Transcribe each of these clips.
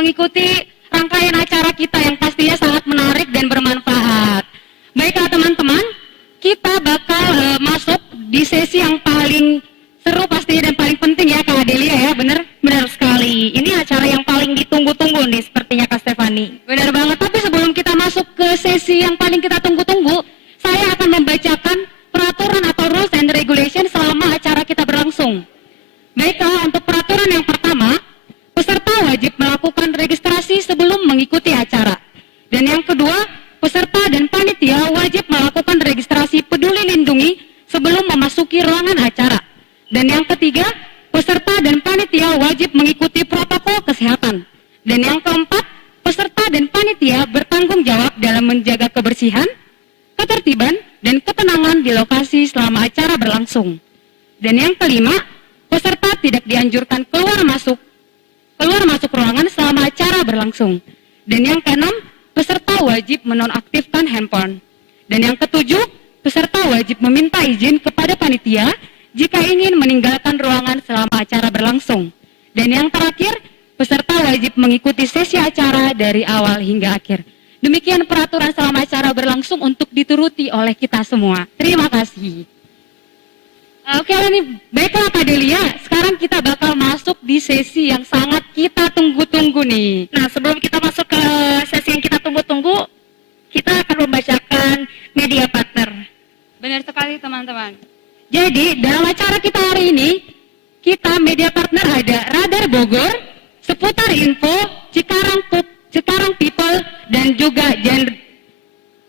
mengikuti rangkaian acara kita yang pastinya sangat menarik dan bermanfaat. Baiklah teman-teman, kita bakal masuk di sesi yang paling seru pastinya dan paling penting ya Kak Adelia ya, benar sekali. Ini acara yang paling ditunggu-tunggu nih sepertinya Kak Stefani. Benar banget, tapi sebelum kita masuk ke sesi yang paling kita tunggu-tunggu, saya akan membacakan peraturan atau rules and regulation selama acara kita berlangsung. Baiklah, untuk peraturan yang pertama, peserta wajib melakukan registrasi sebelum mengikuti acara. Dan yang kedua, peserta dan panitia wajib melakukan registrasi Peduli Lindungi sebelum memasuki ruangan acara. Dan yang ketiga, peserta dan panitia wajib mengikuti protokol kesehatan. Dan yang keempat, peserta dan panitia bertanggung jawab dalam menjaga kebersihan, ketertiban, dan ketenangan di lokasi selama acara berlangsung. Dan yang kelima, peserta tidak dianjurkan keluar masuk ruangan selama acara berlangsung. Dan yang keenam, peserta wajib menonaktifkan handphone. Dan yang ketujuh, peserta wajib meminta izin kepada panitia jika ingin meninggalkan ruangan selama acara berlangsung. Dan yang terakhir, peserta wajib mengikuti sesi acara dari awal hingga akhir. Demikian peraturan selama acara berlangsung untuk dituruti oleh kita semua. Terima kasih. Oke nih, baiklah Kak Delia, sekarang kita bakal masuk di sesi yang sangat kita tunggu-tunggu nih. Nah, sebelum kita masuk ke sesi yang kita tunggu-tunggu, kita akan membacakan media partner. Benar sekali teman-teman. Jadi, dalam acara kita hari ini, kita media partner ada Radar Bogor, Seputar Info, Cikarang People, dan juga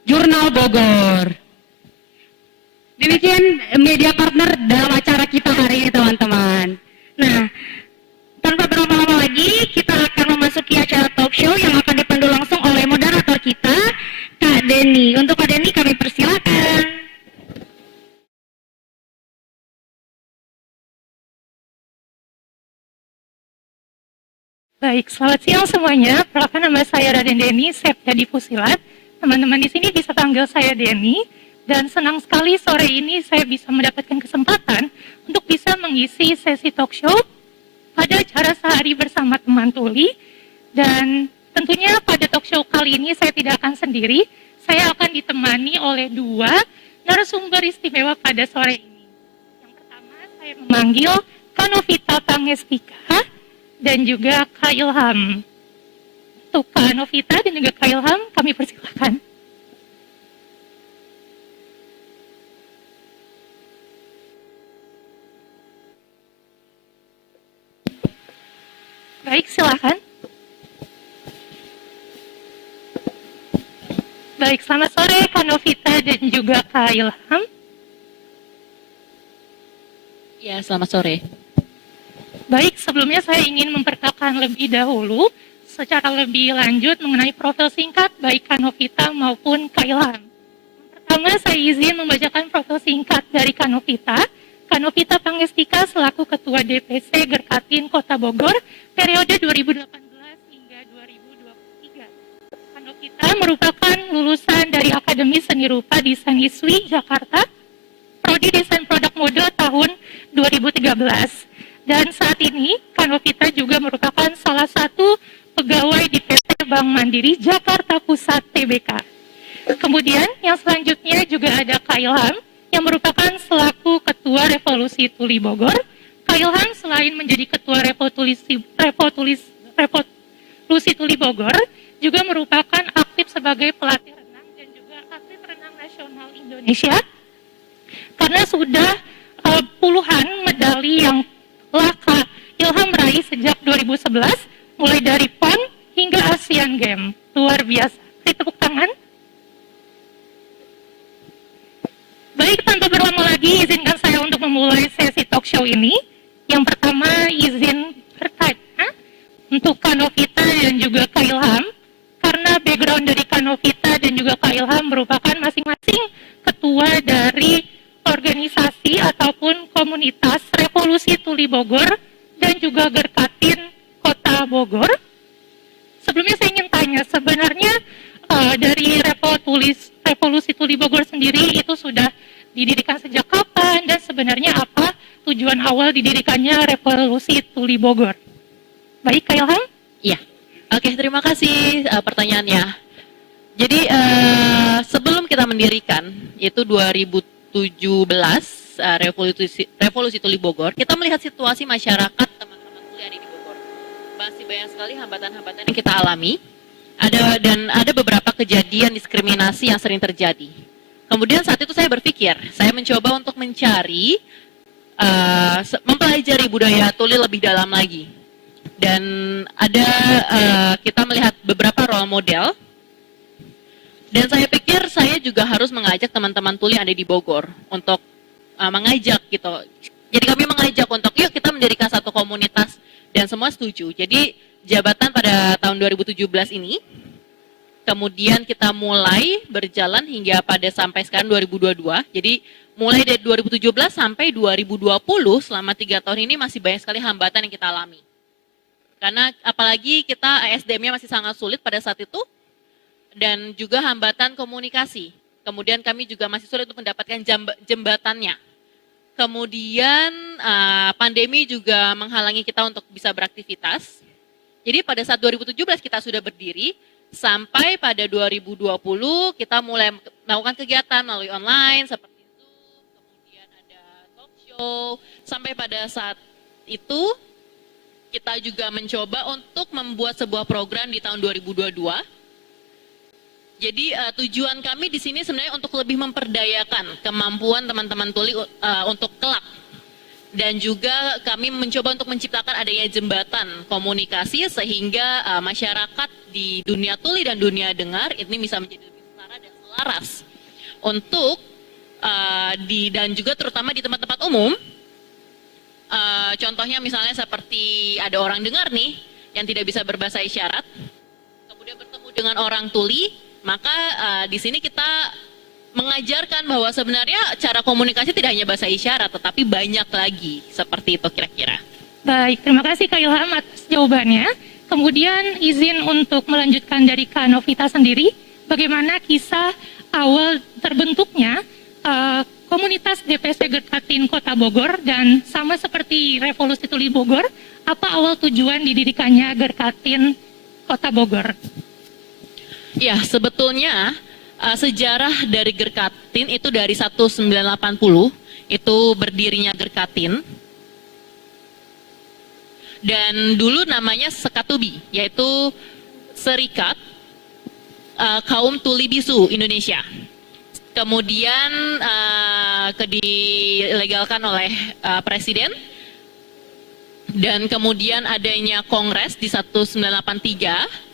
Jurnal Bogor. Demikian media partner dalam acara kita hari ini teman-teman. Nah, tanpa berlama-lama lagi, kita akan memasuki acara talk show yang akan dipandu langsung oleh moderator kita, Kak Denny. Untuk Kak Denny kami persilakan. Baik, selamat siang semuanya. Perkenalkan nama saya Raden Denny, Sepda di Pusilat. Teman-teman di sini bisa panggil saya Denny. Dan senang sekali sore ini saya bisa mendapatkan kesempatan untuk bisa mengisi sesi talk show pada acara Sehari Bersama Teman Tuli. Dan tentunya pada talk show kali ini saya tidak akan sendiri. Saya akan ditemani oleh dua narasumber istimewa pada sore ini. Yang pertama saya memanggil Kanovita Pangestika dan juga Kak Ilham. Untuk Kak Novita dan juga Kak Ilham, kami persilakan. Baik, silakan. Baik, selamat sore Kak Novita dan juga Kak Ilham. Ya, selamat sore. Baik, sebelumnya saya ingin memperkenalkan lebih dahulu secara lebih lanjut mengenai profil singkat baik Kak Novita maupun Kak Ilham. Pertama, saya izin membacakan profil singkat dari Kak Novita. Kak Novita Pangestika selaku Ketua DPC Gerkatin Kota Bogor periode 2018 hingga 2023. Kak Novita merupakan lulusan dari Akademi Seni Rupa Desain ISWI Jakarta, Prodi Desain Produk Mode tahun 2013. Dan saat ini, Kak Novita juga merupakan salah satu pegawai di PT Bank Mandiri Jakarta Pusat Tbk. Kemudian yang selanjutnya juga ada Kak Ilham yang merupakan selaku Ketua Revolusi Tuli Bogor. Kak Ilham selain menjadi Ketua Revolusi Tuli Bogor, juga merupakan aktif sebagai pelatih renang dan juga atlet renang nasional Indonesia. Karena sudah puluhan medali yang Kak Ilham raih sejak 2011, mulai dari PON hingga Asian Games. Luar biasa. Beri tepuk tangan. Baik, tanpa berlama lagi, izinkan saya untuk memulai sesi talk show ini. Yang pertama, izin bertanya untuk Kak Novita dan juga Kak Ilham. Karena background dari Kak Novita dan juga Kak Ilham merupakan masing-masing ketua dari organisasi ataupun komunitas Revolusi Tuli Bogor dan juga Gerkatin Kota Bogor. Sebelumnya saya ingin tanya, sebenarnya dari Revolusi Tuli Bogor sendiri itu sudah didirikan sejak kapan dan sebenarnya apa tujuan awal didirikannya Revolusi Tuli Bogor? Baik, Kak Ilham? Iya, Oke, terima kasih pertanyaannya. Jadi sebelum kita mendirikan, itu 2017 revolusi Tuli Bogor, kita melihat situasi masyarakat teman-teman tuli ada di Bogor. Masih banyak sekali hambatan-hambatan yang kita alami. Ada beberapa kejadian diskriminasi yang sering terjadi. Kemudian saat itu saya berpikir, saya mencoba untuk mencari, mempelajari budaya tuli lebih dalam lagi. Dan kita melihat beberapa role model. Dan saya pikir saya juga harus mengajak teman-teman tuli yang ada di Bogor untuk mengajak gitu. Jadi kami mengajak untuk yuk kita mendirikan satu komunitas dan semua setuju. Jadi jabatan pada tahun 2017 ini, kemudian kita mulai berjalan hingga pada sampai sekarang 2022. Jadi mulai dari 2017 sampai 2020 selama 3 tahun ini masih banyak sekali hambatan yang kita alami. Karena apalagi kita SDM-nya masih sangat sulit pada saat itu dan juga hambatan komunikasi. Kemudian kami juga masih sulit untuk mendapatkan jembatannya. Kemudian pandemi juga menghalangi kita untuk bisa beraktivitas. Jadi pada saat 2017 kita sudah berdiri, sampai pada 2020 kita mulai melakukan kegiatan melalui online seperti Zoom, kemudian ada talk show, sampai pada saat itu kita juga mencoba untuk membuat sebuah program di tahun 2022. Jadi tujuan kami di sini sebenarnya untuk lebih memperdayakan kemampuan teman-teman tuli untuk kelak. Dan juga kami mencoba untuk menciptakan adanya jembatan komunikasi sehingga masyarakat di dunia tuli dan dunia dengar ini bisa menjadi lebih setara dan selaras. Untuk dan juga terutama di tempat-tempat umum, contohnya misalnya seperti ada orang dengar nih yang tidak bisa berbahasa isyarat, kemudian bertemu dengan orang tuli, maka di sini kita mengajarkan bahwa sebenarnya cara komunikasi tidak hanya bahasa isyarat, tetapi banyak lagi, seperti itu kira-kira. Baik, terima kasih Kak Ilham atas jawabannya. Kemudian izin untuk melanjutkan dari Kak Novita sendiri, bagaimana kisah awal terbentuknya komunitas DPC Gerkatin Kota Bogor, dan sama seperti Revolusi Tuli Bogor, apa awal tujuan didirikannya Gerkatin Kota Bogor? Ya, sebetulnya sejarah dari Gerkatin itu dari 1980, itu berdirinya Gerkatin. Dan dulu namanya Sekatubi, yaitu Serikat Kaum Tuli Bisu Indonesia. Kemudian dilegalkan oleh Presiden, dan kemudian adanya Kongres di 1983,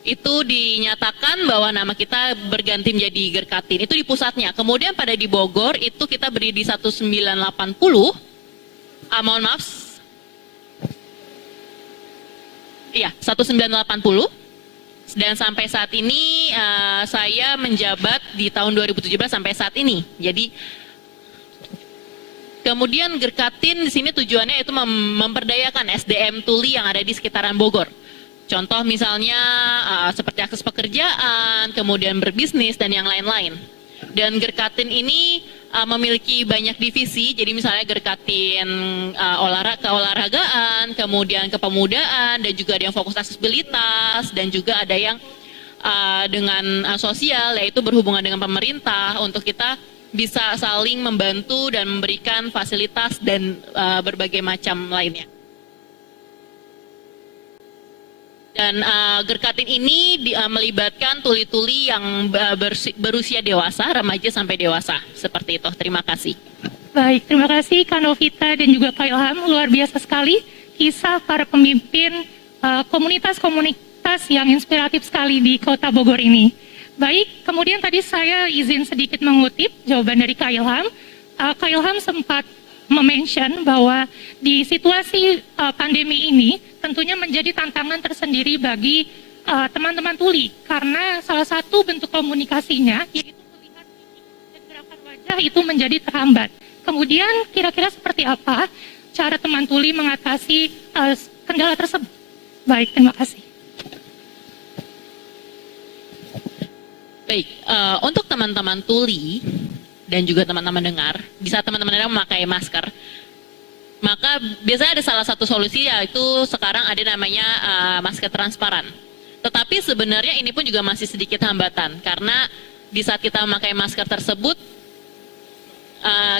itu dinyatakan bahwa nama kita berganti menjadi Gerkatin, itu di pusatnya. Kemudian pada di Bogor itu kita berdiri di 1980, mohon maaf, iya 1980, dan sampai saat ini saya menjabat di tahun 2017 sampai saat ini. Jadi kemudian Gerkatin di sini tujuannya itu memperdayakan SDM tuli yang ada di sekitaran Bogor. Contoh misalnya seperti akses pekerjaan, kemudian berbisnis, dan yang lain-lain. Dan Gerkatin ini memiliki banyak divisi, jadi misalnya Gerkatin keolahragaan, kemudian kepemudaan, dan juga ada yang fokus aksesibilitas, dan juga ada yang dengan sosial, yaitu berhubungan dengan pemerintah, untuk kita bisa saling membantu dan memberikan fasilitas dan berbagai macam lainnya. Dan Gerkatin ini melibatkan tuli-tuli yang berusia dewasa, remaja sampai dewasa. Seperti itu, terima kasih. Baik, terima kasih Kak Novita dan juga Kak Ilham. Luar biasa sekali kisah para pemimpin komunitas-komunitas yang inspiratif sekali di Kota Bogor ini. Baik, kemudian tadi saya izin sedikit mengutip jawaban dari Kak Ilham. Kak Ilham sempat mention bahwa di situasi pandemi ini tentunya menjadi tantangan tersendiri bagi teman-teman tuli, karena salah satu bentuk komunikasinya yaitu melihat mimik dan gerakan wajah itu menjadi terhambat. Kemudian kira-kira seperti apa cara teman tuli mengatasi kendala tersebut? Baik, terima kasih. Baik, untuk teman-teman tuli dan juga teman-teman dengar, bisa teman-teman dengar memakai masker, maka biasanya ada salah satu solusi, yaitu sekarang ada namanya masker transparan. Tetapi sebenarnya ini pun juga masih sedikit hambatan karena di saat kita memakai masker tersebut,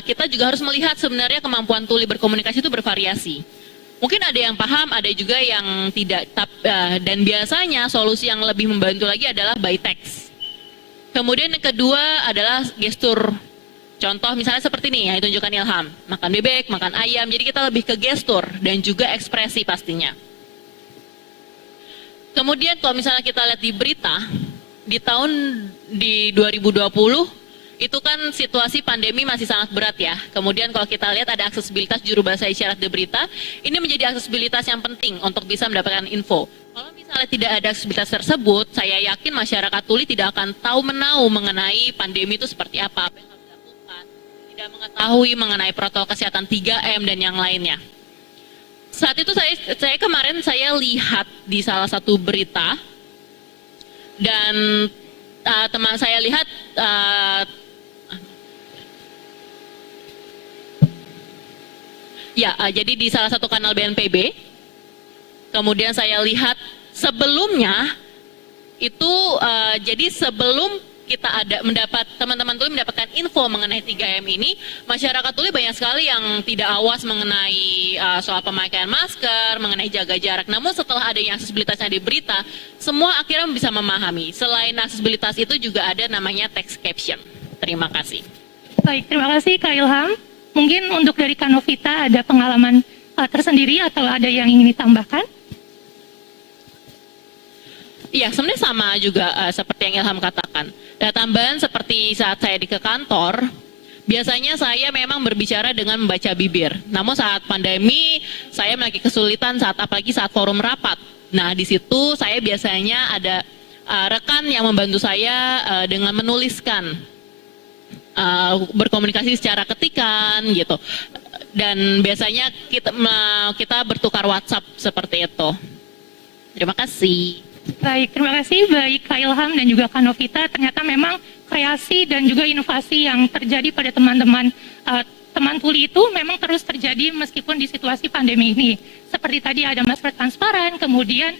kita juga harus melihat sebenarnya kemampuan tuli berkomunikasi itu bervariasi. Mungkin ada yang paham, ada juga yang tidak. Dan biasanya solusi yang lebih membantu lagi adalah by text. Kemudian yang kedua adalah gestur. Contoh misalnya seperti ini yang ditunjukkan Ilham, makan bebek, makan ayam. Jadi kita lebih ke gestur dan juga ekspresi pastinya. Kemudian kalau misalnya kita lihat di berita, di 2020 itu kan situasi pandemi masih sangat berat ya. Kemudian kalau kita lihat ada aksesibilitas juru bahasa isyarat di berita, ini menjadi aksesibilitas yang penting untuk bisa mendapatkan info. Kalau misalnya tidak ada aksesibilitas tersebut, saya yakin masyarakat tuli tidak akan tahu menau mengenai pandemi itu seperti apa yang harus dilakukan, tidak mengetahui mengenai protokol kesehatan 3M dan yang lainnya. Saat itu saya kemarin saya lihat di salah satu berita dan teman saya lihat jadi di salah satu kanal BNPB, kemudian saya lihat sebelumnya itu jadi sebelum kita teman-teman tuli mendapatkan info mengenai 3M ini, masyarakat tuli banyak sekali yang tidak awas mengenai soal pemakaian masker, mengenai jaga jarak. Namun setelah adanya aksesibilitasnya di berita, semua akhirnya bisa memahami. Selain aksesibilitas itu juga ada namanya text caption. Terima kasih. Baik, terima kasih Kak Ilham. Mungkin untuk dari Kak Novita ada pengalaman tersendiri atau ada yang ingin ditambahkan? Iya, sebenarnya sama juga seperti yang Ilham katakan. Dan tambahan seperti saat saya ke kantor, biasanya saya memang berbicara dengan membaca bibir. Namun saat pandemi, saya memiliki kesulitan apalagi saat forum rapat. Nah, di situ saya biasanya ada rekan yang membantu saya dengan menuliskan, berkomunikasi secara ketikan gitu. Dan biasanya kita bertukar WhatsApp seperti itu. Terima kasih. Baik, terima kasih baik Kak Ilham dan juga Kak Novita. Ternyata memang kreasi dan juga inovasi yang terjadi pada teman-teman teman tuli itu memang terus terjadi meskipun di situasi pandemi ini. Seperti tadi ada masker transparan, kemudian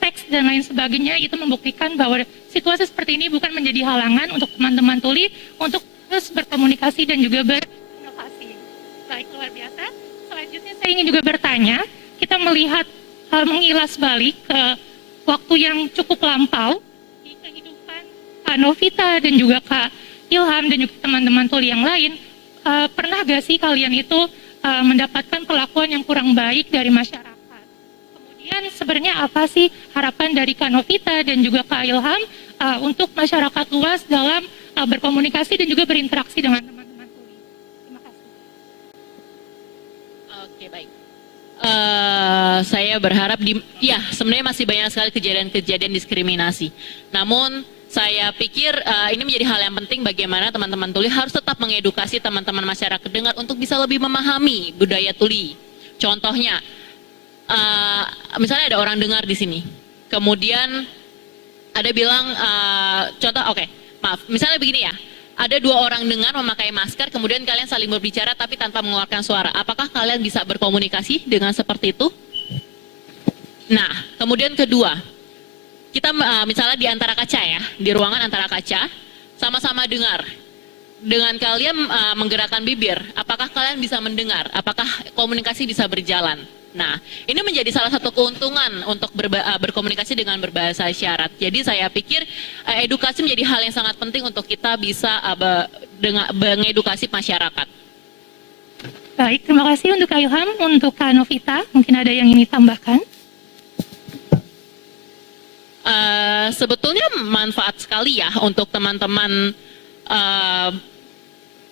teks dan lain sebagainya, itu membuktikan bahwa situasi seperti ini bukan menjadi halangan untuk teman-teman tuli untuk terus berkomunikasi dan juga berinovasi. Baik, luar biasa. Selanjutnya saya ingin juga bertanya, kita melihat mengilas balik ke waktu yang cukup lampau di kehidupan Kak Novita dan juga Kak Ilham dan juga teman-teman tuli yang lain, pernah gak sih kalian itu mendapatkan perlakuan yang kurang baik dari masyarakat? Kemudian sebenarnya apa sih harapan dari Kak Novita dan juga Kak Ilham untuk masyarakat luas dalam berkomunikasi dan juga berinteraksi dengan teman-teman tuli? Terima kasih. Oke, baik. Saya berharap sebenarnya masih banyak sekali kejadian-kejadian diskriminasi. Namun saya pikir ini menjadi hal yang penting bagaimana teman-teman tuli harus tetap mengedukasi teman-teman masyarakat dengar untuk bisa lebih memahami budaya tuli. Contohnya, misalnya ada orang dengar di sini, kemudian ada bilang, misalnya begini ya. Ada 2 orang dengar memakai masker, kemudian kalian saling berbicara tapi tanpa mengeluarkan suara. Apakah kalian bisa berkomunikasi dengan seperti itu? Nah, kemudian kedua, kita misalnya di antara kaca ya, di ruangan antara kaca, sama-sama dengar. Dengan kalian menggerakkan bibir, apakah kalian bisa mendengar? Apakah komunikasi bisa berjalan? Nah, ini menjadi salah satu keuntungan untuk berkomunikasi dengan berbahasa isyarat. Jadi saya pikir edukasi menjadi hal yang sangat penting untuk kita bisa mengedukasi masyarakat. Baik, terima kasih untuk Kak Ilham. Untuk Kak Novita, mungkin ada yang ingin ditambahkan? Sebetulnya manfaat sekali ya untuk teman-teman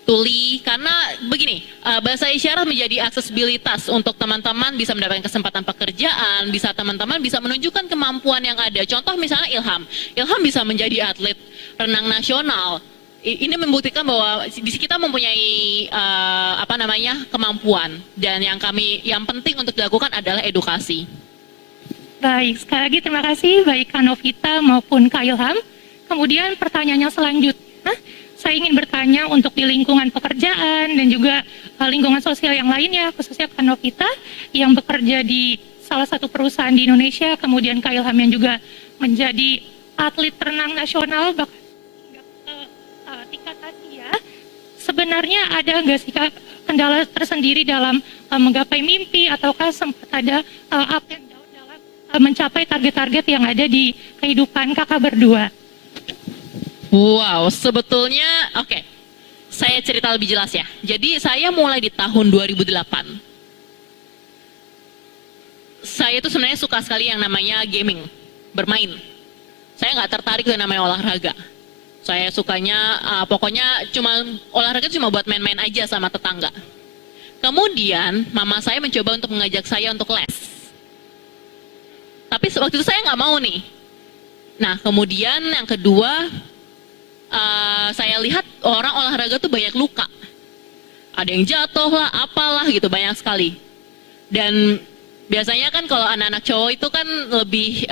tuli, karena begini, bahasa isyarat menjadi aksesibilitas untuk teman-teman bisa mendapatkan kesempatan pekerjaan, teman-teman bisa menunjukkan kemampuan yang ada. Contoh misalnya Ilham bisa menjadi atlet renang nasional. Ini membuktikan bahwa kita mempunyai kemampuan, dan yang penting untuk dilakukan adalah edukasi. Baik, sekali lagi terima kasih baik Kak Novita maupun Kak Ilham. Kemudian pertanyaannya selanjutnya, saya ingin bertanya untuk di lingkungan pekerjaan dan juga lingkungan sosial yang lainnya, khususnya Kak Novita yang bekerja di salah satu perusahaan di Indonesia, kemudian Kak Ilham yang juga menjadi atlet renang nasional bahkan hingga ke tingkat Asia. Sebenarnya ada nggak sih Kak kendala tersendiri dalam menggapai mimpi, ataukah sempat ada up and down dalam mencapai target-target yang ada di kehidupan kakak berdua? Wow, sebetulnya oke. Saya cerita lebih jelas ya. Jadi saya mulai di tahun 2008. Saya itu sebenarnya suka sekali yang namanya gaming, bermain. Saya nggak tertarik dengan namanya olahraga. Saya sukanya pokoknya olahraga cuma buat main-main aja sama tetangga. Kemudian mama saya mencoba untuk mengajak saya untuk les. Tapi waktu itu saya nggak mau nih. Nah kemudian yang kedua, saya lihat orang olahraga tuh banyak luka. Ada yang jatuh lah, apalah gitu, banyak sekali. Dan biasanya kan kalau anak-anak cowok itu kan lebih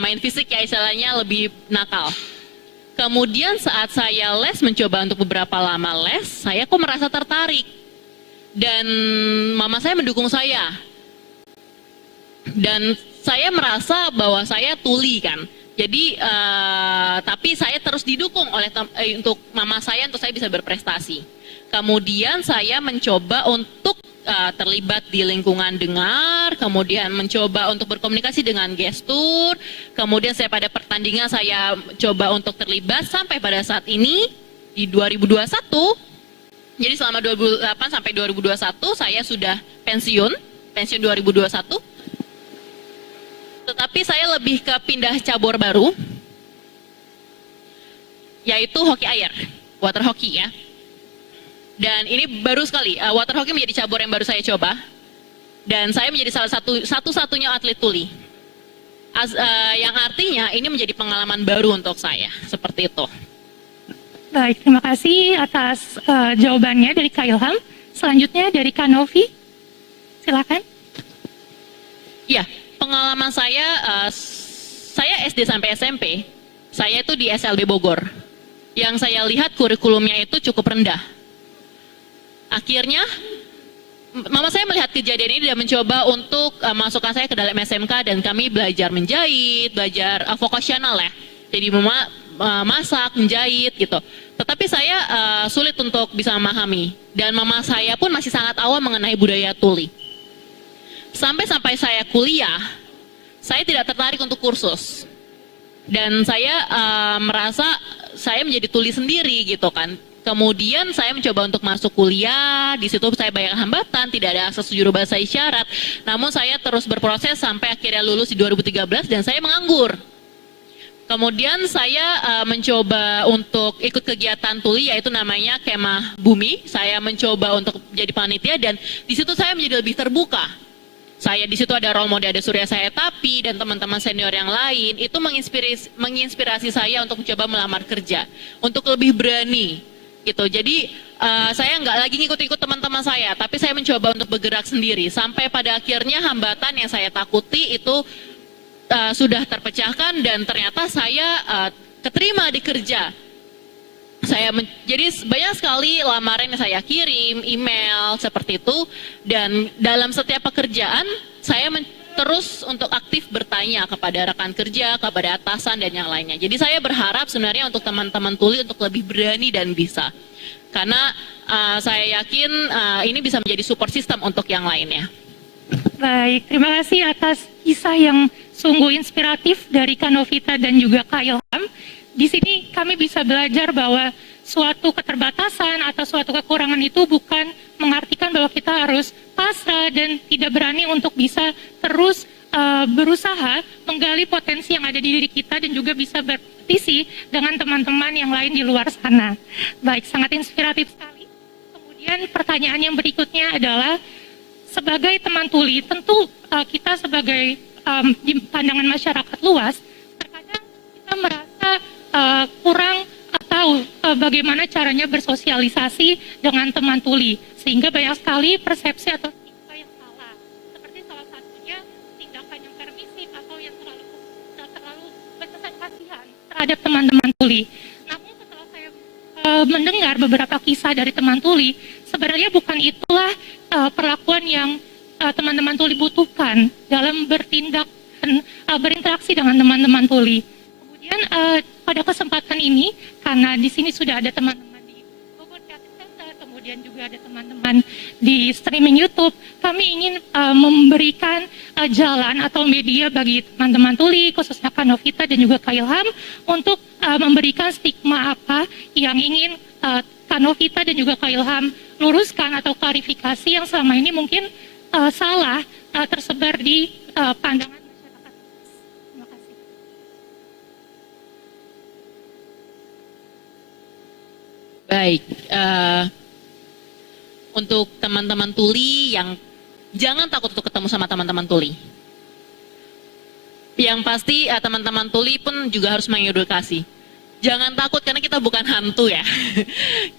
main fisik ya, istilahnya lebih nakal. Kemudian saat saya mencoba untuk beberapa lama les, saya kok merasa tertarik. Dan mama saya mendukung saya. Dan saya merasa bahwa saya tuli kan. Jadi, tapi saya terus didukung untuk mama saya untuk saya bisa berprestasi. Kemudian saya mencoba untuk terlibat di lingkungan dengar, kemudian mencoba untuk berkomunikasi dengan gestur, kemudian saya pada pertandingan saya coba untuk terlibat sampai pada saat ini di 2021. Jadi selama 2008 sampai 2021 saya sudah pensiun 2021. Tetapi saya lebih ke pindah cabur baru, yaitu hoki air, water hoki ya. Dan ini baru sekali, water hoki menjadi cabur yang baru saya coba. Dan saya menjadi salah satu-satunya atlet tuli. Yang artinya ini menjadi pengalaman baru untuk saya, seperti itu. Baik, terima kasih atas jawabannya dari Kak Ilham. Selanjutnya dari Kak Novi, silakan. Ya, pengalaman saya SD sampai SMP, saya itu di SLB Bogor. Yang saya lihat kurikulumnya itu cukup rendah. Akhirnya, mama saya melihat kejadian ini dan mencoba untuk masukkan saya ke dalam SMK dan kami belajar menjahit, belajar vokasional ya. Jadi masak, menjahit gitu. Tetapi saya sulit untuk bisa memahami. Dan mama saya pun masih sangat awam mengenai budaya tuli. Sampai saya kuliah, saya tidak tertarik untuk kursus. Dan saya merasa saya menjadi tuli sendiri gitu kan. Kemudian saya mencoba untuk masuk kuliah, di situ saya banyak hambatan, tidak ada akses juru bahasa isyarat. Namun saya terus berproses sampai akhirnya lulus di 2013 dan saya menganggur. Kemudian saya mencoba untuk ikut kegiatan tuli yaitu namanya Kemah Bumi. Saya mencoba untuk jadi panitia dan di situ saya menjadi lebih terbuka. Saya di situ ada role model, ada Surya Saya Tapi dan teman-teman senior yang lain itu menginspirasi saya untuk mencoba melamar kerja, untuk lebih berani gitu. Jadi saya nggak lagi ngikut-ikut teman-teman saya, tapi saya mencoba untuk bergerak sendiri sampai pada akhirnya hambatan yang saya takuti itu sudah terpecahkan dan ternyata saya keterima di kerja. Jadi banyak sekali lamaran yang saya kirim, email seperti itu, dan dalam setiap pekerjaan saya terus untuk aktif bertanya kepada rekan kerja, kepada atasan dan yang lainnya. Jadi saya berharap sebenarnya untuk teman-teman tuli untuk lebih berani dan bisa. Karena saya yakin ini bisa menjadi support system untuk yang lainnya. Baik, terima kasih atas kisah yang sungguh inspiratif dari Kak Novita dan juga Kak Ilham. Di sini kami bisa belajar bahwa suatu keterbatasan atau suatu kekurangan itu bukan mengartikan bahwa kita harus pasrah dan tidak berani untuk bisa terus berusaha menggali potensi yang ada di diri kita dan juga bisa berkompetisi dengan teman-teman yang lain di luar sana. Baik, sangat inspiratif sekali. Kemudian pertanyaan yang berikutnya adalah, sebagai teman tuli, tentu kita sebagai di pandangan masyarakat luas, terkadang kita merasa kurang atau bagaimana caranya bersosialisasi dengan teman tuli, sehingga banyak sekali persepsi atau stigma yang salah, seperti salah satunya tindakan yang permisif atau yang terlalu berkesan kasihan terhadap teman-teman tuli. Namun setelah saya mendengar beberapa kisah dari teman tuli, sebenarnya bukan itulah perlakuan yang teman-teman tuli butuhkan dalam bertindak dan berinteraksi dengan teman-teman tuli. Kemudian pada kesempatan ini, karena di sini sudah ada teman-teman di Bogor Creative Center, kemudian juga ada teman-teman di streaming YouTube, kami ingin memberikan jalan atau media bagi teman-teman tuli, khususnya Kak Novita dan juga Kak Ilham, untuk memberikan stigma apa yang ingin Kak Novita dan juga Kak Ilham luruskan atau klarifikasi yang selama ini mungkin salah tersebar di pandangan masyarakat. Terima kasih. Baik, untuk teman-teman tuli yang jangan takut untuk ketemu sama teman-teman tuli. Yang pasti teman-teman tuli pun juga harus mengedukasi. Jangan takut karena kita bukan hantu ya.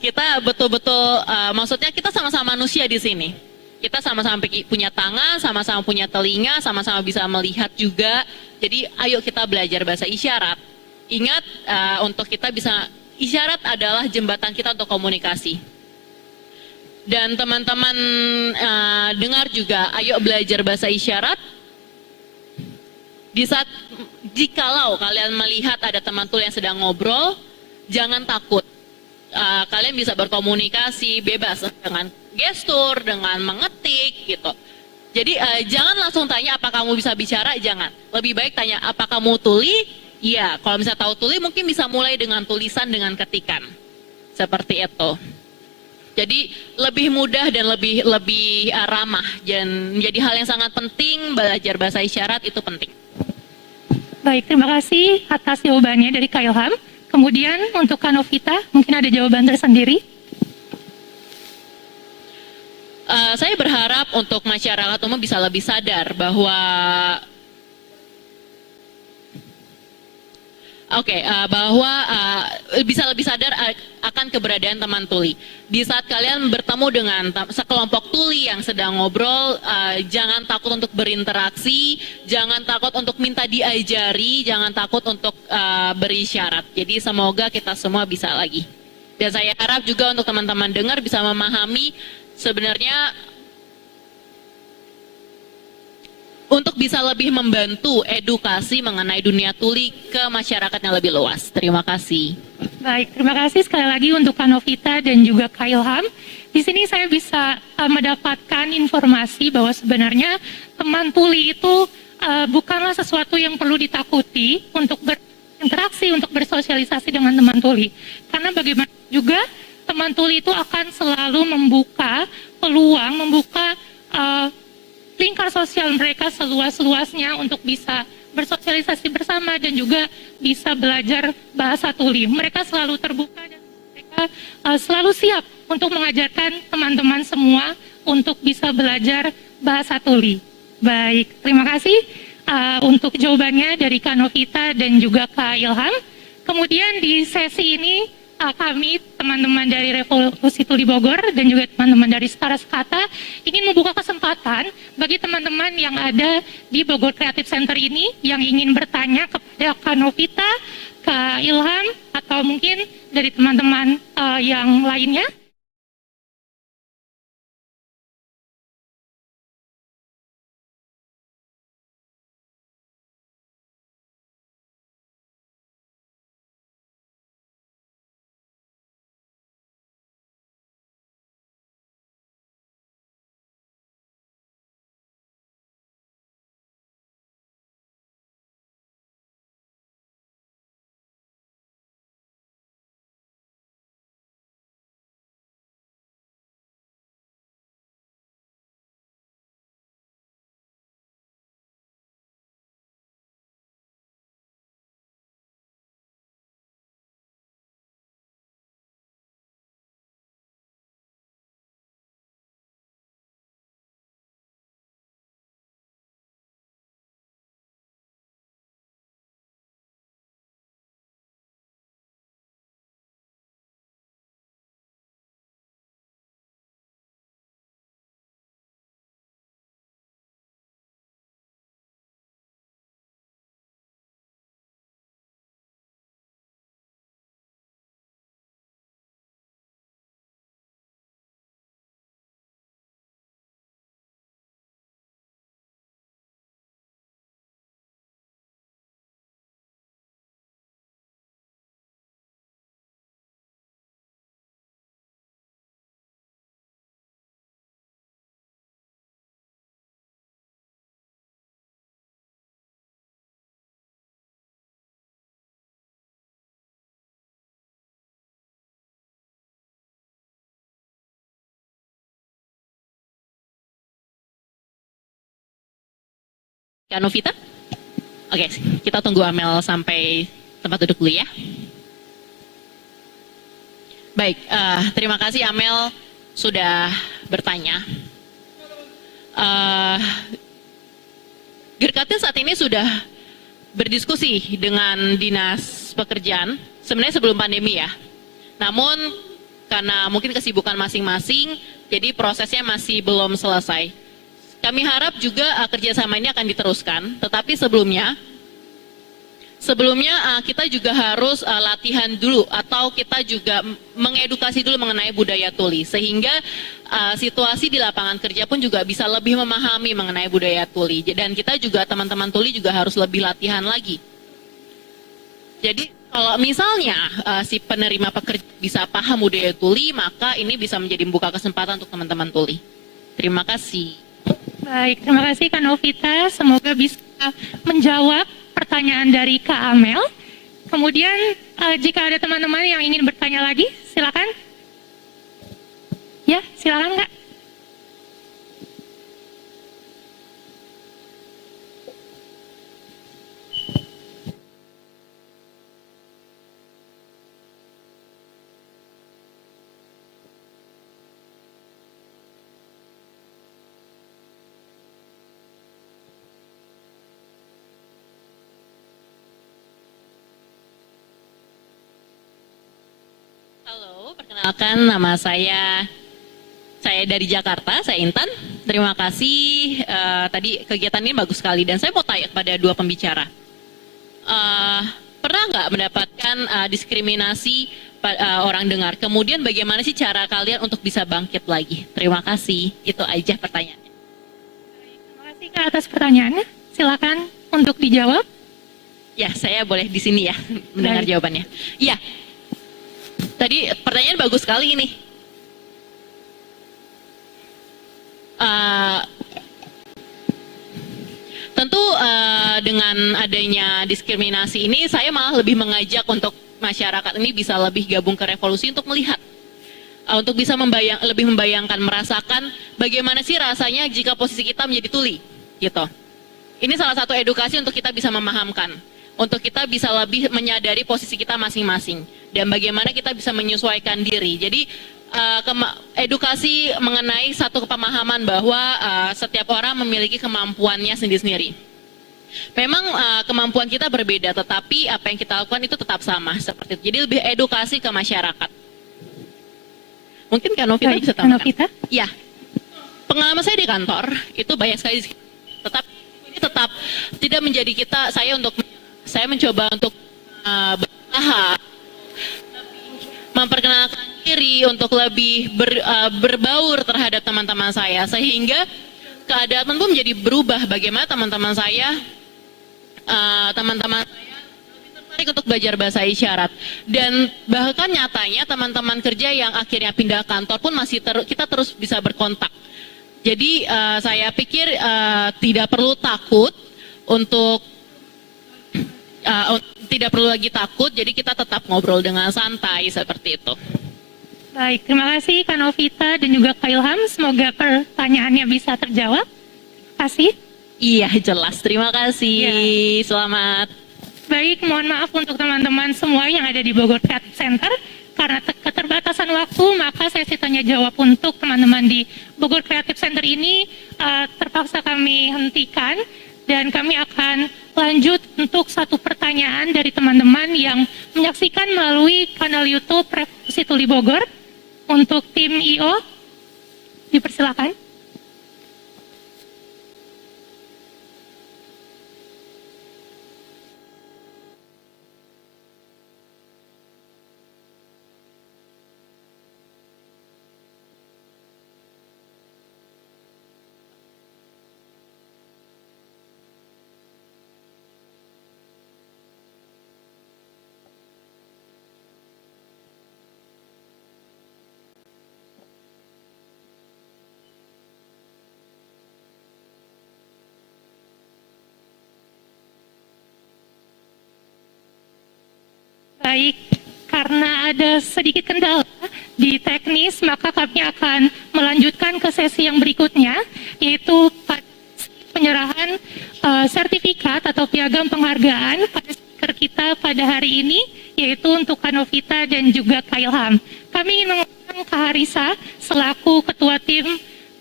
Kita betul-betul, maksudnya kita sama-sama manusia di sini. Kita sama-sama punya tangan, sama-sama punya telinga, sama-sama bisa melihat juga. Jadi ayo kita belajar bahasa isyarat. Ingat untuk kita bisa, isyarat adalah jembatan kita untuk komunikasi. Dan teman-teman dengar juga, ayo belajar bahasa isyarat. Di saat, jikalau kalian melihat ada teman tuli yang sedang ngobrol, jangan takut. Kalian bisa berkomunikasi bebas dengan gestur, dengan mengetik gitu. Jadi jangan langsung tanya apa kamu bisa bicara, jangan. Lebih baik tanya apa kamu tuli? Iya, kalau misalnya tahu tuli mungkin bisa mulai dengan tulisan, dengan ketikan. Seperti itu. Jadi lebih mudah dan lebih ramah, dan menjadi hal yang sangat penting. Belajar bahasa isyarat itu penting. Baik, terima kasih atas jawabannya dari Kak Ilham. Kemudian untuk Kak Novita, mungkin ada jawaban tersendiri. Saya berharap untuk masyarakat umum bisa lebih sadar bahwa bisa lebih sadar akan keberadaan teman tuli. Di saat kalian bertemu dengan sekelompok tuli yang sedang ngobrol, jangan takut untuk berinteraksi, jangan takut untuk minta diajari, jangan takut untuk berisyarat. Jadi semoga kita semua bisa lagi. Dan saya harap juga untuk teman-teman dengar bisa memahami sebenarnya untuk bisa lebih membantu edukasi mengenai dunia tuli ke masyarakat yang lebih luas. Terima kasih. Baik, terima kasih sekali lagi untuk Kak Novita dan juga Kak Ilham. Di sini saya bisa mendapatkan informasi bahwa sebenarnya teman tuli itu bukanlah sesuatu yang perlu ditakuti untuk berinteraksi, untuk bersosialisasi dengan teman tuli. Karena bagaimana juga teman tuli itu akan selalu membuka peluang, membuka lingkar sosial mereka seluas-luasnya untuk bisa bersosialisasi bersama dan juga bisa belajar bahasa tuli. Mereka selalu terbuka dan mereka selalu siap untuk mengajarkan teman-teman semua untuk bisa belajar bahasa tuli. Baik, terima kasih untuk jawabannya dari Kak Novita dan juga Kak Ilham. Kemudian di sesi ini kami, teman-teman dari Revolusi Tuli Bogor dan juga teman-teman dari Setara Sekata ingin membuka kesempatan bagi teman-teman yang ada di Bogor Creative Center ini yang ingin bertanya kepada Kak Novita, Kak Ilham, atau mungkin dari teman-teman yang lainnya. Kak Novita? Oke, kita tunggu Amel sampai tempat duduk dulu ya. Baik, terima kasih Amel sudah bertanya. Gerkatin saat ini sudah berdiskusi dengan Dinas Pekerjaan, sebenarnya sebelum pandemi ya. Namun karena mungkin kesibukan masing-masing, jadi prosesnya masih belum selesai. Kami harap juga kerjasama ini akan diteruskan, tetapi sebelumnya kita juga harus latihan dulu atau kita juga mengedukasi dulu mengenai budaya tuli sehingga situasi di lapangan kerja pun juga bisa lebih memahami mengenai budaya tuli dan kita juga teman-teman tuli juga harus lebih latihan lagi. Jadi kalau misalnya si penerima pekerja bisa paham budaya tuli, maka ini bisa menjadi membuka kesempatan untuk teman-teman tuli. Terima kasih. Baik, terima kasih Kak Novita. Semoga bisa menjawab pertanyaan dari Kak Amel. Kemudian jika ada teman-teman yang ingin bertanya lagi, silakan. Ya, silakan Kak. Halo, perkenalkan nama saya dari Jakarta, saya Intan. Terima kasih, tadi kegiatan ini bagus sekali dan saya mau tanya kepada dua pembicara. Pernah nggak mendapatkan diskriminasi orang dengar? Kemudian bagaimana sih cara kalian untuk bisa bangkit lagi? Terima kasih, itu aja pertanyaannya. Terima kasih Kak atas pertanyaannya. Silakan untuk dijawab. Ya, saya boleh di sini ya mendengar Baik. jawabannya. Iya. Tadi pertanyaan bagus sekali ini. Tentu dengan adanya diskriminasi ini, saya malah lebih mengajak untuk masyarakat ini bisa lebih gabung ke revolusi untuk melihat, untuk bisa lebih membayangkan, merasakan bagaimana sih rasanya jika posisi kita menjadi tuli, gitu. Ini salah satu edukasi untuk kita bisa memahamkan, untuk kita bisa lebih menyadari posisi kita masing-masing dan bagaimana kita bisa menyesuaikan diri. Jadi edukasi mengenai satu pemahaman bahwa setiap orang memiliki kemampuannya sendiri-sendiri. Memang kemampuan kita berbeda, tetapi apa yang kita lakukan itu tetap sama seperti itu. Jadi lebih edukasi ke masyarakat. Mungkin Kak Novita bisa Kak tambahkan. Novita. Ya, pengalaman saya di kantor itu banyak sekali, tetap ini tetap tidak menjadi saya mencoba untuk berusaha memperkenalkan diri untuk lebih berbaur terhadap teman-teman saya sehingga keadaan pun menjadi berubah. Bagaimana teman-teman saya lebih tertarik untuk belajar bahasa isyarat dan bahkan nyatanya teman-teman kerja yang akhirnya pindah kantor pun kita terus bisa berkontak. Jadi saya pikir tidak perlu takut untuk tidak perlu lagi takut, jadi kita tetap ngobrol dengan santai seperti itu. Baik, terima kasih Kak Novita dan juga Kak Ilham. Semoga pertanyaannya bisa terjawab. Terima kasih. Iya, jelas. Terima kasih. Ya. Selamat. Baik, mohon maaf untuk teman-teman semua yang ada di Bogor Creative Center. Karena keterbatasan waktu, maka sesi tanya jawab untuk teman-teman di Bogor Creative Center ini terpaksa kami hentikan. Dan kami akan lanjut untuk satu pertanyaan dari teman-teman yang menyaksikan melalui kanal YouTube Revolusi Tuli Bogor. Untuk tim IO, dipersilakan. Baik, karena ada sedikit kendala di teknis, maka kami akan melanjutkan ke sesi yang berikutnya, yaitu penyerahan sertifikat atau piagam penghargaan pada speaker kita pada hari ini, yaitu untuk Kak Novita dan juga Kak Ilham. Kami ingin mengundang Kak Harisa selaku Ketua Tim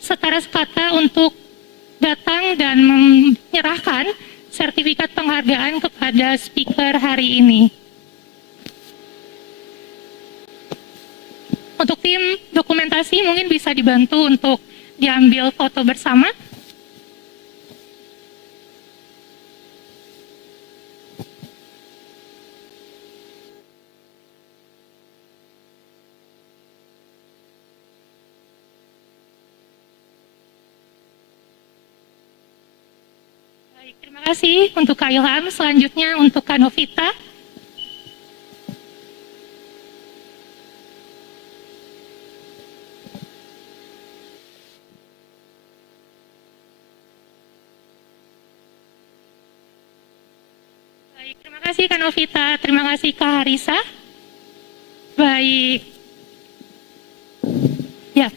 Setara Sekata untuk datang dan menyerahkan sertifikat penghargaan kepada speaker hari ini. Untuk tim dokumentasi mungkin bisa dibantu untuk diambil foto bersama. Baik, terima kasih untuk Kak Ilham. Selanjutnya untuk Kak Novita. Baik, terima kasih Kak Novita, terima kasih Kak Harisa. Baik. Ya.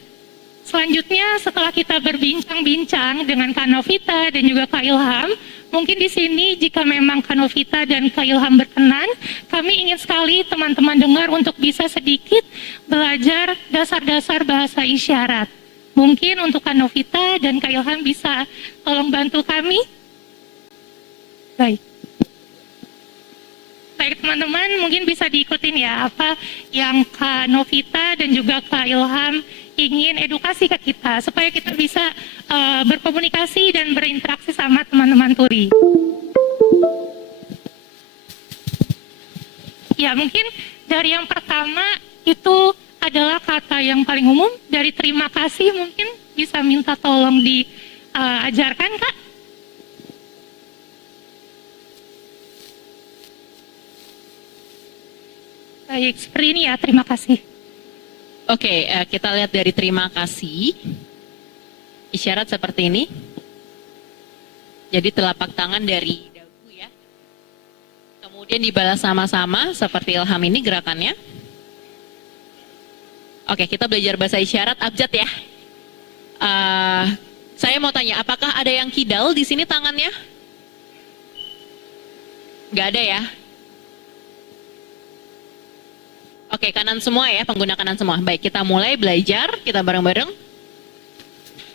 Selanjutnya setelah kita berbincang-bincang dengan Kak Novita dan juga Kak Ilham, mungkin di sini jika memang Kak Novita dan Kak Ilham berkenan, kami ingin sekali teman-teman dengar untuk bisa sedikit belajar dasar-dasar bahasa isyarat. Mungkin untuk Kak Novita dan Kak Ilham bisa tolong bantu kami. Baik. Baik teman-teman, mungkin bisa diikutin ya apa yang Kak Novita dan juga Kak Ilham ingin edukasi ke kita supaya kita bisa berkomunikasi dan berinteraksi sama teman-teman tuli. Ya mungkin dari yang pertama itu adalah kata yang paling umum dari terima kasih, mungkin bisa minta tolong diajarkan Kak. Baik, seperti ini ya, terima kasih. Oke, kita lihat dari terima kasih. Isyarat seperti ini. Jadi telapak tangan dari dagu ya. Kemudian dibalas sama-sama seperti Ilham ini gerakannya. Oke, kita belajar bahasa isyarat abjad ya. Saya mau tanya, apakah ada yang kidal di sini tangannya? Gak ada ya? Oke, kanan semua ya, pengguna kanan semua. Baik, kita mulai belajar, kita bareng-bareng.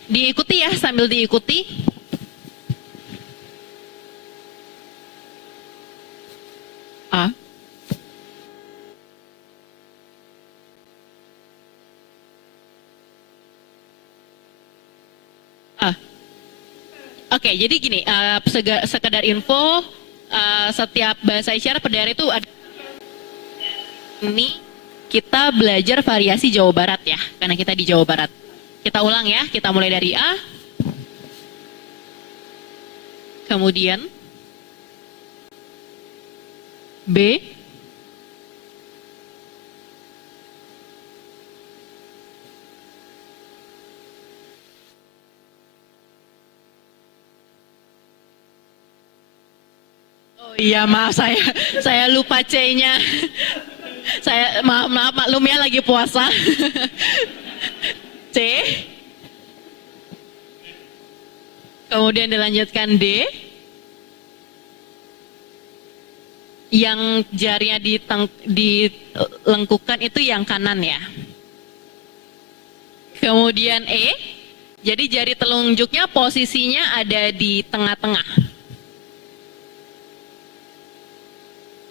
Diikuti ya, sambil diikuti. A. A. Oke, jadi gini, sekedar info, setiap bahasa isyarat pada hari itu ada ini. Kita belajar variasi Jawa Barat ya, karena kita di Jawa Barat. Kita ulang ya, kita mulai dari A. Kemudian B. Oh iya, maaf saya lupa C-nya. Saya maaf maklum ya, lagi puasa. C. Kemudian dilanjutkan D. Yang jarinya dilengkukan itu yang kanan ya. Kemudian E. Jadi jari telunjuknya posisinya ada di tengah-tengah.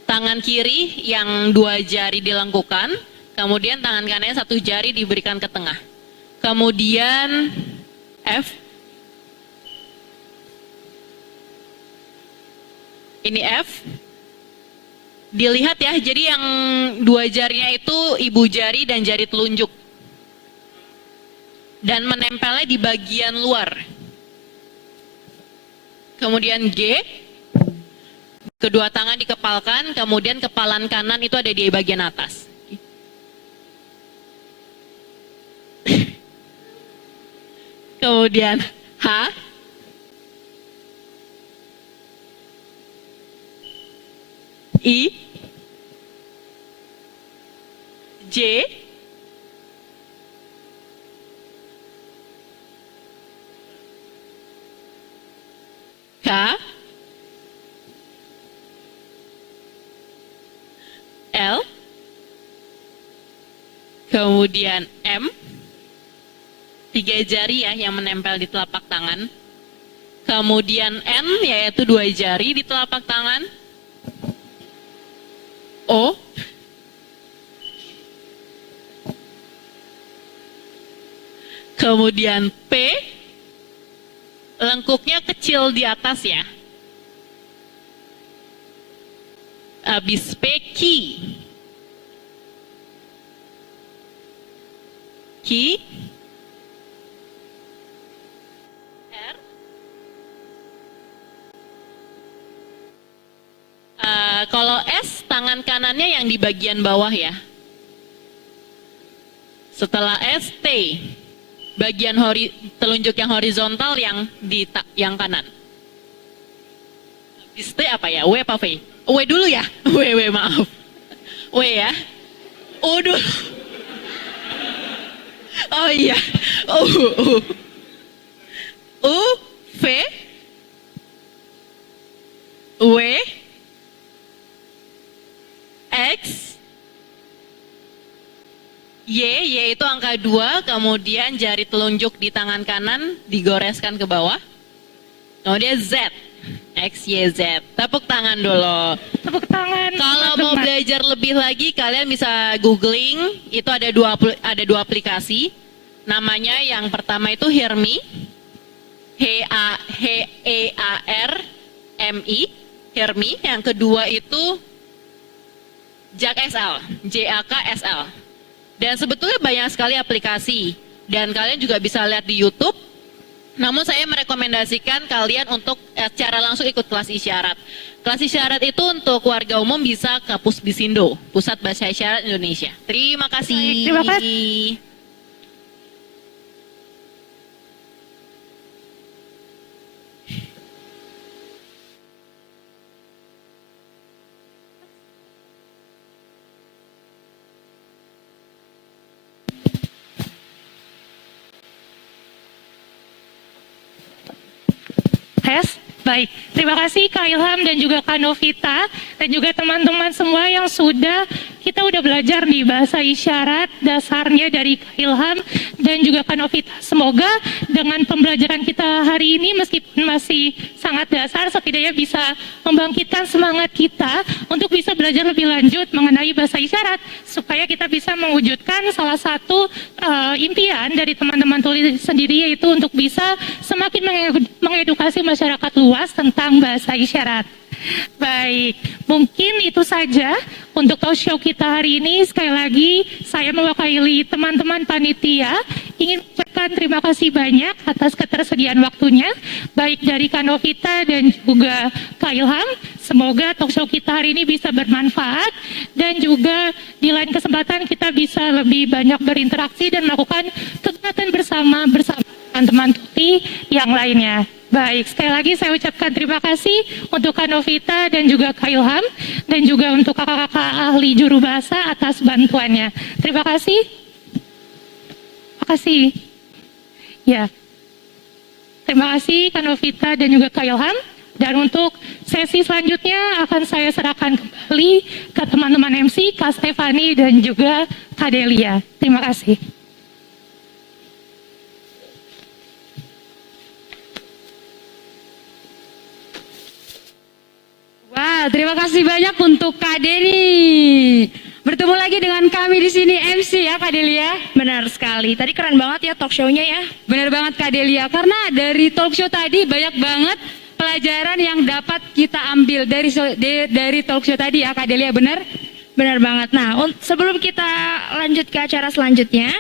Tangan kiri yang 2 jari dilengkukan, kemudian tangan kanannya 1 jari diberikan ke tengah. Kemudian F. Ini F. Dilihat ya, jadi yang 2 jarinya itu ibu jari dan jari telunjuk. Dan menempelnya di bagian luar. Kemudian G. Kedua tangan dikepalkan, kemudian kepalan kanan itu ada di bagian atas. Kemudian H. I. J. K. kemudian M, 3 jari ya yang menempel di telapak tangan, kemudian N yaitu 2 jari di telapak tangan, O, kemudian P, lengkuknya kecil di atas ya. Habis P, Q. Q, R, kalau S, tangan kanannya yang di bagian bawah ya. Setelah S, T, bagian telunjuk yang horizontal yang yang kanan. Habis T apa ya? W apa V? W dulu ya? W maaf. W ya? O dulu. Oh iya. U, V, W, X, Y itu angka 2, kemudian jari telunjuk di tangan kanan digoreskan ke bawah. Kemudian Z, X, Y, Z. Tepuk tangan dulu. Tepuk tangan. Kalau mau teman-teman. belajar lebih lagi, kalian bisa googling. Itu ada dua aplikasi. Namanya yang pertama itu Hermi, Hearmi, Hermi. Yang kedua itu JAKSL, JAKSL. Dan sebetulnya banyak sekali aplikasi. Dan kalian juga bisa lihat di YouTube. Namun saya merekomendasikan kalian untuk secara langsung ikut kelas isyarat. Kelas isyarat itu untuk warga umum bisa ke Pusbisindo, Pusat Bahasa Isyarat Indonesia. Terima kasih. Baik, terima kasih. Tes. Baik, terima kasih Kak Ilham dan juga Kak Novita dan juga teman-teman semua yang kita udah belajar di bahasa isyarat dasarnya dari Kak Ilham dan juga Kak Novita. Semoga dengan pembelajaran kita hari ini meskipun masih sangat dasar, setidaknya bisa membangkitkan semangat kita untuk bisa belajar lebih lanjut mengenai bahasa isyarat supaya kita bisa mewujudkan salah satu impian dari teman-teman tuli sendiri, yaitu untuk bisa semakin mengedukasi masyarakat luas tentang bahasa isyarat. Baik, mungkin itu saja untuk talk show kita hari ini. Sekali lagi, saya mewakili teman-teman panitia ingin mengucapkan terima kasih banyak atas ketersediaan waktunya, baik dari Kak Novita dan juga Kak Ilham. Semoga talk show kita hari ini bisa bermanfaat dan juga di lain kesempatan kita bisa lebih banyak berinteraksi dan melakukan kegiatan bersama teman-teman tuli yang lainnya. Baik, sekali lagi saya ucapkan terima kasih untuk Kak Novita dan juga Kak Ilham dan juga untuk kakak-kakak ahli juru bahasa atas bantuannya. Terima kasih. Terima kasih. Ya. Terima kasih Kak Novita dan juga Kak Ilham. Dan untuk sesi selanjutnya akan saya serahkan kembali ke teman-teman MC, Kak Stefani dan juga Kak Delia. Terima kasih. Wah, terima kasih banyak untuk Kak Deni. Bertemu lagi dengan kami di sini MC ya Kak Delia. Benar sekali. Tadi keren banget ya talk show-nya ya. Benar banget Kak Delia, karena dari talk show tadi banyak banget pelajaran yang dapat kita ambil dari talk show tadi ya Kak Delia, benar? Benar banget. Nah, sebelum kita lanjut ke acara selanjutnya,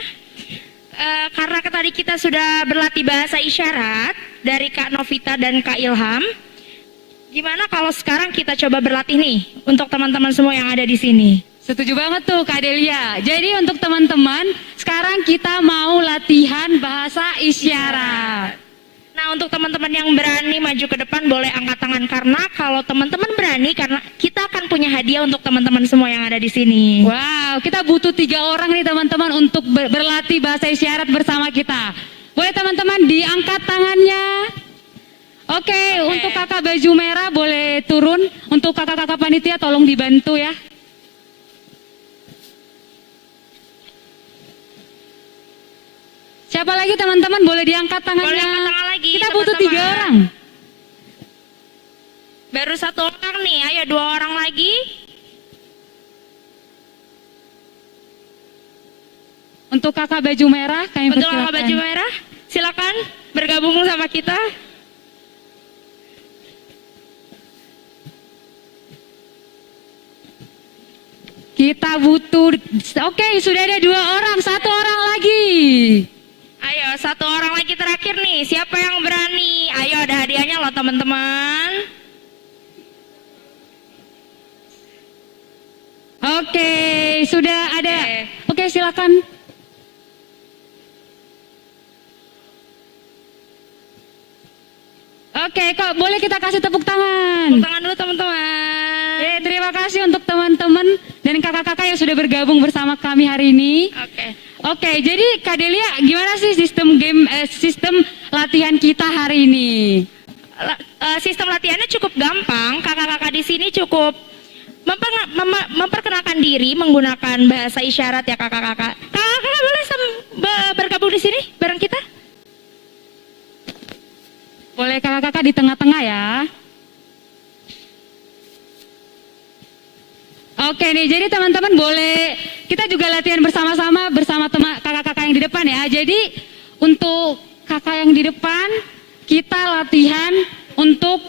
karena tadi kita sudah berlatih bahasa isyarat dari Kak Novita dan Kak Ilham, gimana kalau sekarang kita coba berlatih nih untuk teman-teman semua yang ada di sini? Setuju banget tuh Kak Delia. Jadi untuk teman-teman, sekarang kita mau latihan bahasa isyarat. Nah, untuk teman-teman yang berani maju ke depan boleh angkat tangan, karena kalau teman-teman berani, karena kita akan punya hadiah untuk teman-teman semua yang ada di sini. Wow, kita butuh 3 orang nih teman-teman untuk berlatih bahasa isyarat bersama kita. Boleh teman-teman diangkat tangannya? Oke, untuk kakak baju merah boleh turun. Untuk kakak-kakak panitia tolong dibantu ya. Siapa lagi teman-teman? Boleh diangkat tangannya. Boleh angkat tangan lagi, Kita butuh teman-teman. 3 orang. Baru 1 orang nih, ayo 2 orang lagi. Untuk kakak baju merah, kami Untuk persilakan. kakak baju merah, silakan bergabung sama kita. Kita butuh, oke sudah ada 2 orang, 1 orang lagi. Ayo 1 orang lagi terakhir nih, siapa yang berani? Ayo ada hadiahnya loh teman-teman. Oke, sudah ada. Oke, silakan. Oke, kok boleh kita kasih tepuk tangan. Tepuk tangan dulu teman-teman. Terima kasih untuk teman-teman dan kakak-kakak yang sudah bergabung bersama kami hari ini. Oke. Oke, jadi Kak Delia, gimana sih sistem latihan kita hari ini? Sistem latihannya cukup gampang. Kakak-kakak di sini cukup memperkenalkan diri menggunakan bahasa isyarat ya kakak-kakak. Kakak-kakak boleh bergabung di sini bareng kita? Boleh kakak-kakak di tengah-tengah ya. Oke nih, jadi teman-teman boleh kita juga latihan bersama-sama bersama kakak-kakak yang di depan ya. Jadi untuk kakak yang di depan kita latihan untuk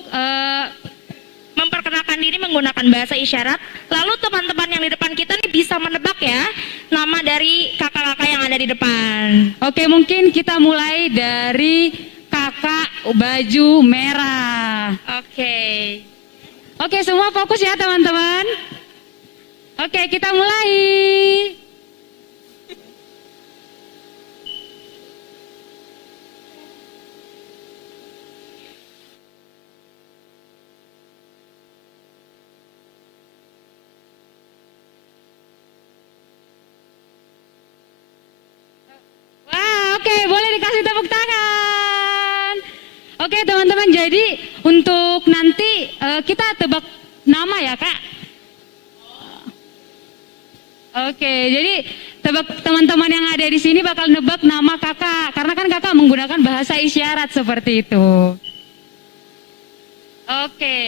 Memperkenalkan diri menggunakan bahasa isyarat. Lalu teman-teman yang di depan kita nih bisa menebak ya nama dari kakak-kakak yang ada di depan. Oke, mungkin kita mulai dari kakak baju merah. Oke. Oke, semua fokus ya teman-teman. Oke, kita mulai. Wah, oke, boleh dikasih tepuk tangan. Oke, teman-teman, jadi untuk nanti kita tebak nama ya, Kak. Oke, jadi tebak teman-teman yang ada di sini bakal nebak nama kakak, karena kan kakak menggunakan bahasa isyarat seperti itu. Oke.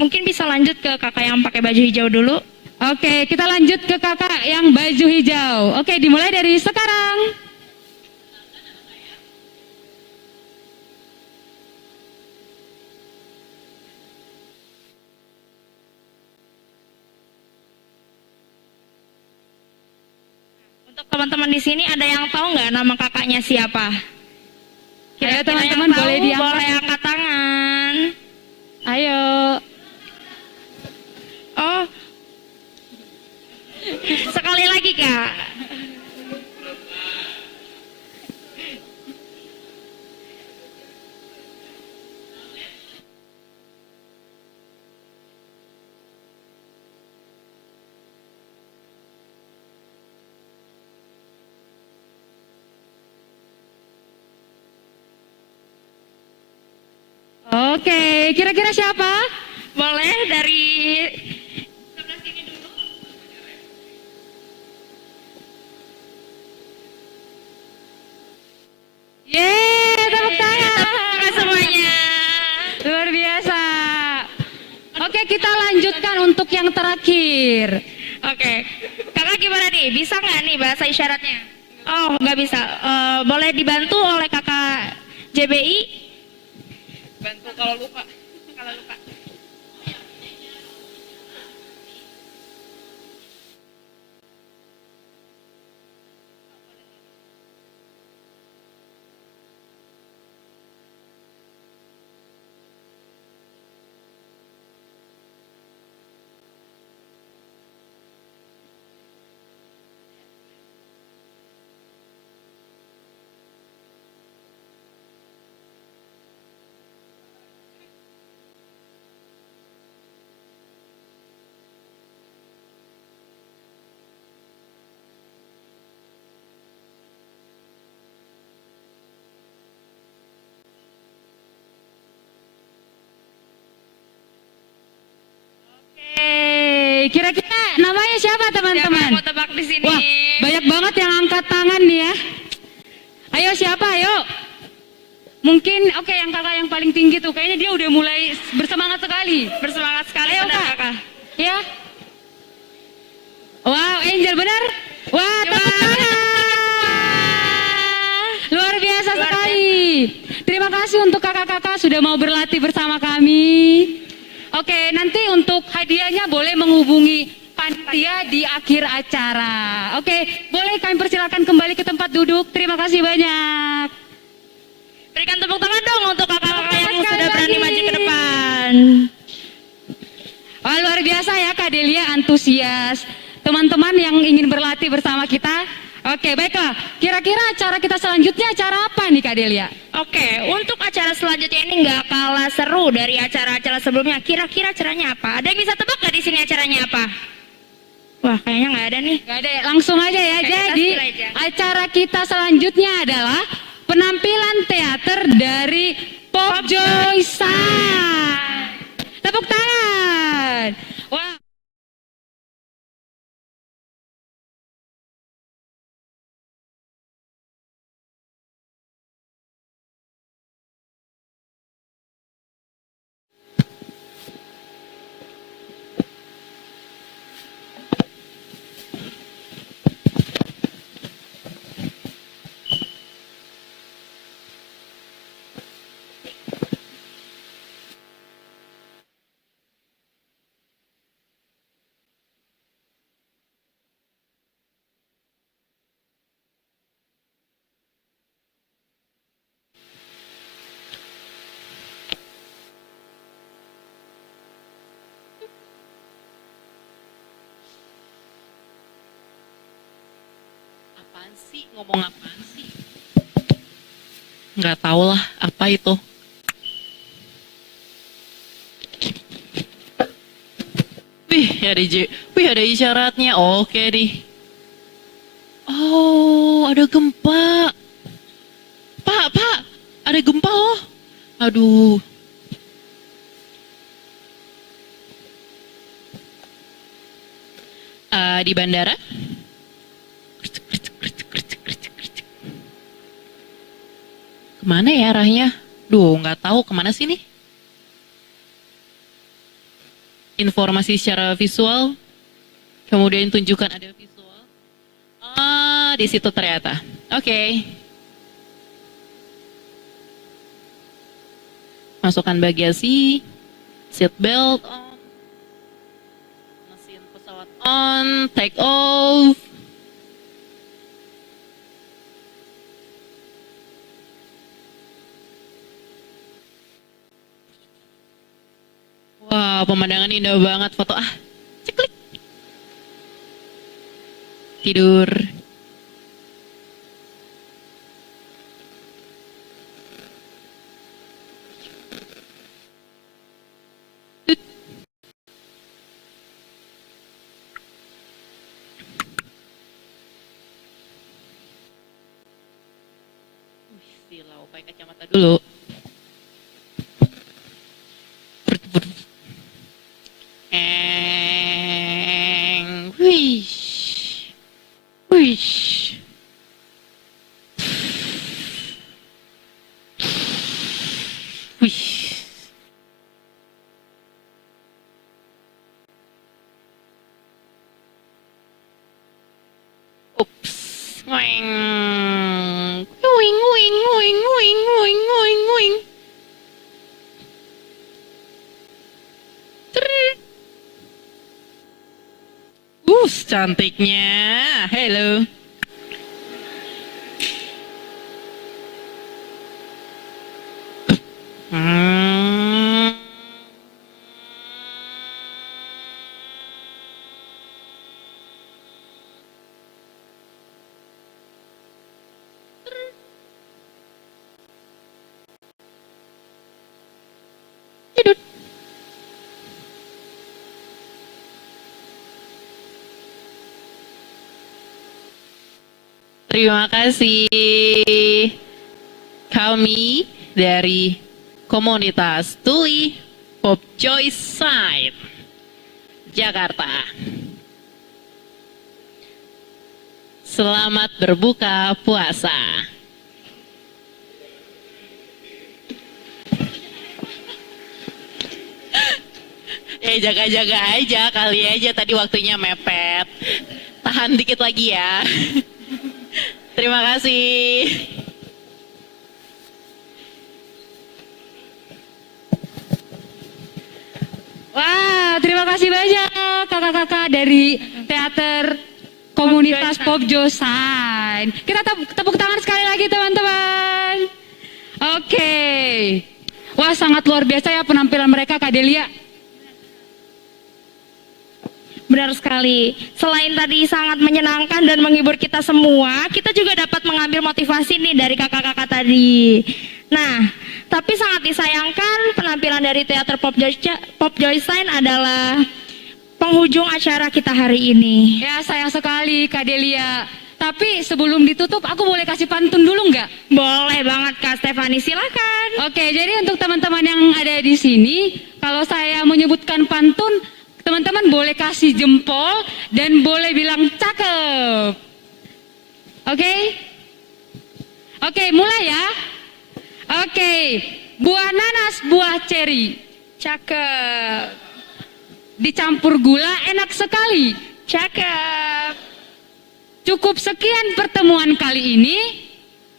Mungkin bisa lanjut ke kakak yang pakai baju hijau dulu. Oke, kita lanjut ke kakak yang baju hijau. Oke, dimulai dari sekarang. Untuk teman-teman di sini ada yang tahu nggak nama kakaknya siapa? Ayo Kira-kira teman-teman, yang tahu boleh diangkat. boleh angkat tangan. Ayo. Oh, sekali lagi kak. Oke, kira-kira siapa? Boleh dari sebelah sini dulu. Yeay, tepuk tangan. Tepuk tangan semuanya. Luar biasa. Oke, kita lanjutkan untuk yang terakhir. Oke, kakak gimana nih? Bisa nggak nih bahasa isyaratnya? Oh, nggak bisa. Boleh dibantu oleh kakak JBI? Bantu kalau lupa. Kalau lupa. Kira-kira namanya siapa Siapa yang teman-teman? mau tebak di sini? Wah, banyak banget yang angkat tangan. teman-teman nih ya. Ayo siapa, ayo. Mungkin oke yang kakak yang paling tinggi tuh, kayaknya dia udah mulai bersemangat sekali. Bersemangat sekali, Ayo benar, kak. Ya. Wow, Angel benar? Wah, Coba, tepuk tangan. Luar biasa Luar sekali. Terima kasih untuk kakak-kakak sudah mau berlatih bersama kami. Oke, nanti untuk hadiahnya boleh menghubungi panitia di akhir acara. Oke, boleh kami persilakan kembali ke tempat duduk. Terima kasih banyak. Berikan tepuk tangan dong untuk kakak-kakak yang Sekali sudah berani lagi. maju ke depan. Wah, luar biasa ya Kak Delia, antusias. Teman-teman yang ingin berlatih bersama kita. Oke, baiklah. Kira-kira acara kita selanjutnya acara apa nih Kak Delia? Oke, untuk acara selanjutnya ini nggak kalah seru dari acara-acara sebelumnya. Kira-kira acaranya apa? Ada yang bisa tebak nggak di sini acaranya apa? Wah, kayaknya nggak ada nih. Gak ada, langsung aja ya. Oke, kita Jadi spill aja. acara kita selanjutnya adalah penampilan teater dari Pop Joysan. Tepuk tangan. Wah. Apaan sih? Ngomong apaan sih? Nggak tahu lah apa itu. Wih ada isyaratnya. Oke nih. Oh, ada gempa. Pak, ada gempa loh. Aduh. Di bandara? Kemana ya arahnya? Duh, nggak tahu kemana sih nih. Informasi secara visual, kemudian tunjukkan ada visual. Ah, di situ ternyata. Oke. Masukkan bagasi, seat belt on, mesin pesawat on, take off. Wah, pemandangan indah banget. Foto ceklik. Tidur. Tut. Silau, pakai kacamata dulu. Wish. Wish. Wish. Oops. Wing. Wing, wing, wing, wing, wing, wing, wing. Cantiknya. Hello. Hmm. Tidur. Terima kasih. Kami dari komunitas Tuli Pop Joysan Jakarta. Selamat berbuka puasa. Jaga-jaga aja, kali aja tadi waktunya mepet. Tahan dikit lagi ya. Terima kasih. Wah, terima kasih banyak kakak-kakak dari teater komunitas Pop Joysign. Kita tepuk tangan sekali lagi teman-teman. Oke. Wah, sangat luar biasa ya penampilan mereka, Kak Delia. Benar sekali. Selain tadi sangat menyenangkan dan menghibur kita semua, kita juga dapat mengambil motivasi nih dari kakak-kakak tadi. Nah, tapi sangat disayangkan penampilan dari teater Pop Joysign adalah penghujung acara kita hari ini. Ya, sayang sekali Kak Delia. Tapi sebelum ditutup, aku boleh kasih pantun dulu nggak? Boleh banget Kak Stefani, silakan. Oke, jadi untuk teman-teman yang ada di sini, kalau saya menyebutkan pantun, teman-teman boleh kasih jempol dan boleh bilang cakep. Oke? Oke, mulai ya. Oke, buah nanas, buah ceri. Cakep. Dicampur gula enak sekali. Cakep. Cukup sekian pertemuan kali ini.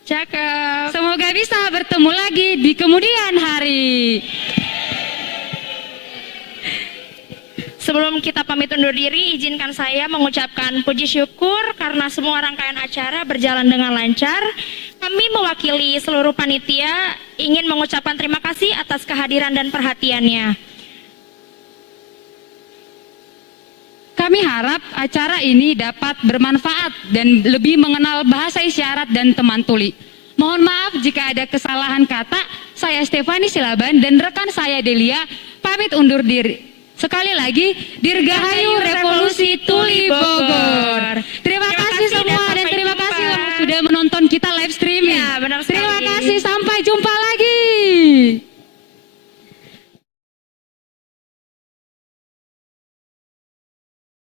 Cakep. Semoga bisa bertemu lagi di kemudian hari. Sebelum kita pamit undur diri, izinkan saya mengucapkan puji syukur karena semua rangkaian acara berjalan dengan lancar. Kami mewakili seluruh panitia ingin mengucapkan terima kasih atas kehadiran dan perhatiannya. Kami harap acara ini dapat bermanfaat dan lebih mengenal bahasa isyarat dan teman tuli. Mohon maaf jika ada kesalahan kata. Saya Stefani Silaban dan rekan saya Delia pamit undur diri. Sekali lagi, Dirgahayu Revolusi Tuli Bogor. Terima kasih semua dan terima kasih yang sudah menonton kita live stream. Ya, benar sekali. Terima kasih, sampai jumpa